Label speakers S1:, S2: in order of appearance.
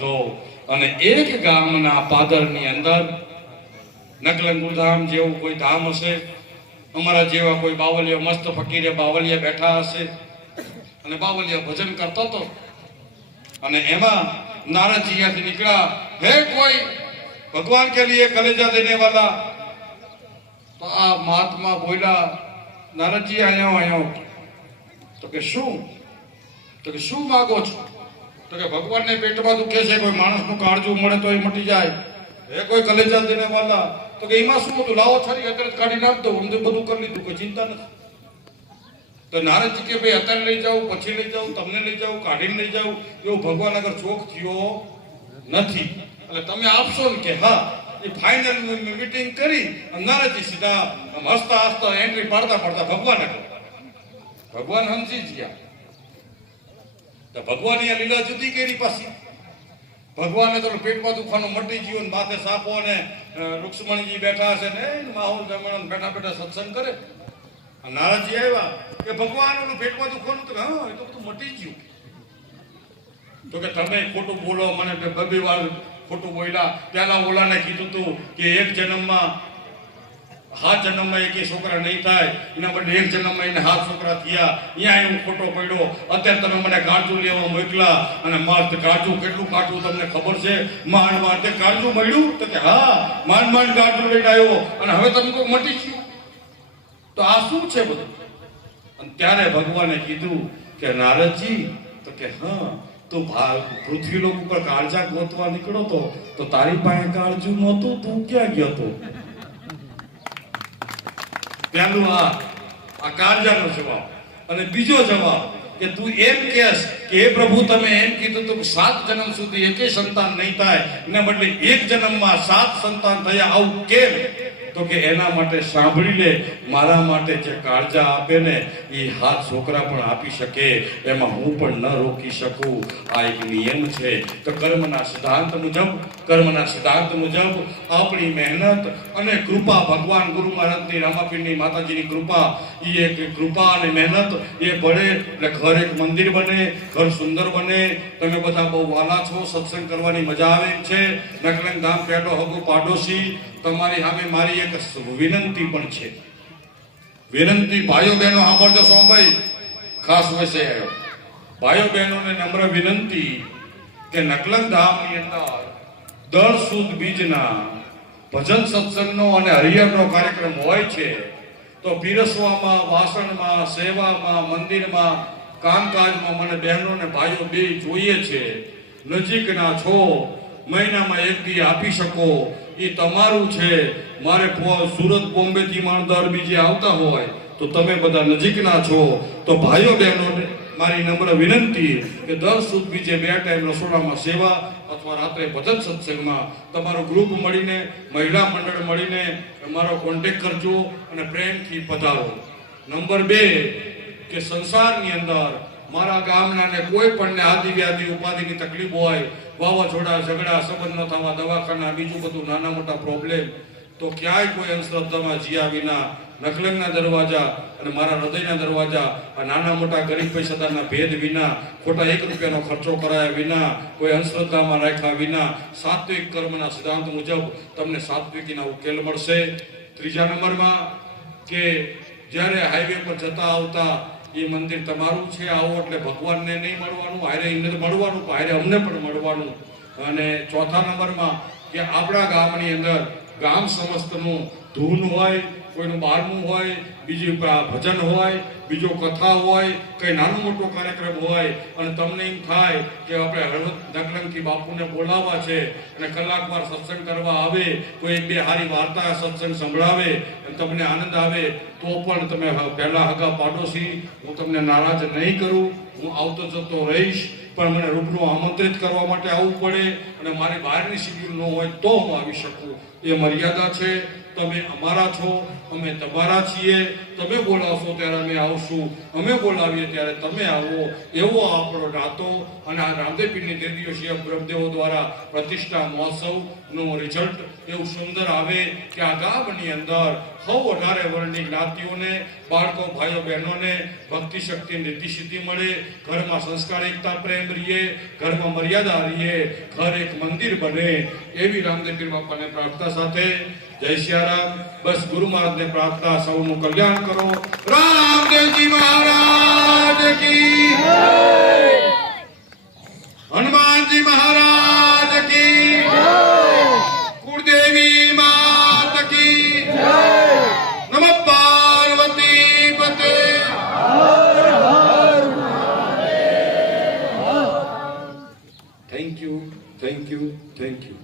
S1: તો અને એક ગામના પાદરની અંદર નકલંગુર ધામ જેવું કોઈ ધામ હશે, અમારા જેવા કોઈ બાવલિયા મસ્ત ફકીરે બાવલિયા બેઠા હશે, અને બાવલિયા ભજન કરતો હતો. અને એમાં નારદજીયાથી નીકળ્યા, હે કોઈ, ભગવાન કે લીએ કલેજા દેને વાલા તો આ મહાત્મા બોલ્યા નારદજી અહીંયા અહીંયા તો કે શું? તો કે શું માગો છો? તો કે ભગવાનને પેટમાં દુખે છે, કોઈ માણસનું કાળજું મળે તો એ મટી જાય. હે, કોઈ કલેજા દેને વાલા. તો કે એમાં શું હતું? લાવો છરી અત્યારે કાઢી નાખ દો અમને બધું કરી લીધું, કોઈ ચિંતા નથી. તો નારદજી કે ભાઈ, અત્યારે લઈ જાઉં પછી લઈ જાઉં તમને લઈ જાઉં કાઢીને લઈ જાઉં એવો ભગવાન આગળ ચોક થયો નથી. એટલે તમે આપશો ને કે હા, એ ફાઇનલ મીટિંગ કરી નારદજી સીધા હસતા હસતા એન્ટ્રી પાડતા પાડતા ભગવાન આગળ ભગવાન સમજી જ ગયા. તો ભગવાન આ લીલા જુદી કરી પાછી. ભગવાને તો પેટમાં દુખવાનું મટી ગયું ને માથે સાપો અને રૂક્ષ્મણીજી બેઠા હશે ને માહોલ જમણ બેઠા બેઠા સત્સંગ કરે. આ નારદજી આવ્યા કે ભગવાન ઓલું પેટમાં દુખવાનું તો, હા, એ તો બધું મટી ગયું. તો કે તમે ખોટું બોલો, મને બબી વાર ખોટું બોલ્યા. પેલા ઓલાને કીધું તું કે એક જન્મમાં હાથ જન્મમાં એક છોકરા નહીં થાય, એના માટે એક જન્મમાં એને હાથ છોકરા થયા અહીંયા હું ખોટો પડ્યો. અત્યારે તમે મને કાળજું લેવા મોકલા અને માર કાળજું કેટલું કાઢવું તમને ખબર છે? માંડ માંડ તે કાળજું મળ્યું? તો કે હા માંડ માંડ કાળજું લઈને આવ્યો. અને હવે તમે કોઈ મટી ગયું તો આ શું છે બધું? અને ત્યારે ભગવાને કીધું કે નારદજી, તો કે હા, તું પૃથ્વી લોક ઉપર કાળજા ગોતવા નીકળો તો તો તારી પાસે કાળજું નહોતું, તું ક્યાં ગયો તો? પહેલું આ આ કાળજાનો જવાબ. અને બીજો જવાબ કે તું એમ કહેશ કે હે પ્રભુ, તમે એમ કીધું તું સાત જન્મ સુધી એકે સંતાન નહીં થાય. એના બદલે એક જન્મમાં સાત સંતાન થયા. આવું કેમ? તો કે એના માટે સાંભળી લે મારા માટે જે કાળજા આપે ને એ હાથ છોકરા પણ આપી શકે. એમાં હું પણ ન રોકી શકું. આ એક નિયમ છે. તો કર્મના સિદ્ધાંત મુજબ, કર્મના સિદ્ધાંત મુજબ આપણી મહેનત અને કૃપા ભગવાન ગુરુ મહારાજની રામાપીરની માતાજીની કૃપા એ એક કૃપા અને મહેનત, એ ભળે એટલે ઘર એક મંદિર બને, ઘર સુંદર બને. તમે બધા બહુ વાલા છો, સત્સંગ કરવાની મજા આવે છે. નકલંગ ધામ પેટો હગો પાડોશી તમારી સામે મારી એક વિનંતી પણ છે. વિનંતી ભાઈઓ બહેનો સાંભળજો સોમભાઈ ખાસ વિષય આવ્યો. ભાઈઓ બહેનોને નમ્ર વિનંતી કે નકલન ધામની અંદર દર સુદ બીજના ભજન સત્સંગનો અને હરિયરનો કાર્યક્રમ હોય છે, તો પીરસવામાં, વાસણમાં, સેવામાં, મંદિરમાં, કામકાજમાં મને બહેનો ને ભાઈઓ બે જોઈએ છે. નજીકના છો, મહિનામાં એક દી આપી શકો એ તમારું છે. મારે સુરત, બોમ્બેથી માણ દર બીજે આવતા હોય, તો તમે બધા નજીકના છો. તો ભાઈઓ બહેનોને મારી નમ્ર વિનંતી કે દર સુદ બીજે બે ટાઈમ રસોડામાં સેવા અથવા રાત્રે ભજન સત્સંગમાં તમારું ગ્રુપ મળીને, મહિલા મંડળ મળીને મારો કોન્ટેક કરજો અને પ્રેમથી પધારો. નંબર બે, કે સંસારની અંદર મારા ગામના ને કોઈ પણ ને આદિ વ્યાધિ, ઉપાધિની તકલીફ હોય, વાવાઝોડા, ઝઘડા, સંબંધ ન થવા, દવાખાના, બીજું બધું નાના મોટા પ્રોબ્લેમ તો ક્યાંય કોઈ અંધશ્રદ્ધામાં જીયા વિના નખલંગના દરવાજા અને મારા હૃદયના દરવાજા, આ નાના મોટા ગરીબ પૈસાદારના ભેદ વિના, ખોટા એક રૂપિયાનો ખર્ચો કરાયા વિના, કોઈ અંધશ્રદ્ધામાં રાખ્યા વિના, સાત્વિક કર્મના સિદ્ધાંત મુજબ તમને સાત્વિકીના ઉકેલ મળશે. ત્રીજા નંબરમાં કે જ્યારે હાઈવે પર જતા આવતા એ મંદિર તમારું છે, આવો એટલે ભગવાનને નહીં મળવાનું, હારે એમને મળવાનું પણ હારે અમને પણ મળવાનું. અને ચોથા નંબરમાં કે આપણા ગામની અંદર ગામ સમસ્તનું ધૂન હોય, કોઈનું બારમું હોય બીજું ભજન હોય, બીજો કથા હોય, કંઈ નાનો મોટો કાર્યક્રમ હોય, અને તમને એમ થાય કે આપણે હળવદ નકલંકી બાપુને બોલાવવા છે, અને કલાકવાર સત્સંગ કરવા આવે, કોઈ એક બે હારી વાર્તા સત્સંગ સંભળાવે, અને તમને આનંદ આવે, તો પણ તમે પહેલા હગા પાડોશી, હું તમને નારાજ નહીં કરું, હું આવતો જતો રહીશ, પણ મને રૂબરૂ આમંત્રિત કરવા માટે આવવું પડે, અને મારી બહારની શિબિર ન હોય તો હું આવી શકું. એ મર્યાદા છે, તમે અમારા છો, અમે તમારા છીએ તમે બોલાવશો ત્યારે અમે આવશું. અમે બોલાવીએ ત્યારે તમે આવો. એવો આપણો નાતો અને આ રામદેવપીરની તે દિવસીય બ્રહ્મદેવો દ્વારા પ્રતિષ્ઠા મહોત્સવનું રિઝલ્ટ એવું સુંદર આવે કે આ ગામની અંદર સૌ અઢારે વર્ણની જ્ઞાતિઓને, બાળકો, ભાઈઓ, બહેનોને ભક્તિ શક્તિ નીતિ મળે. ઘરમાં સંસ્કારિકતા પ્રેમ રહીએ. ઘરમાં મર્યાદા રહીએ. ઘર એક મંદિર બને. એવી રામદેવ પીર બાપાને પ્રાર્થના સાથે જય સિયારામ. બસ ગુરુ મહારાજને પ્રાર્થના, સૌનું કલ્યાણ કરો. રામદેવજી મહારાજ કી હનુમાનજી મહારાજ કી કુળદેવી માત કી નમ પાર્વતી પતે. Thank you thank you thank you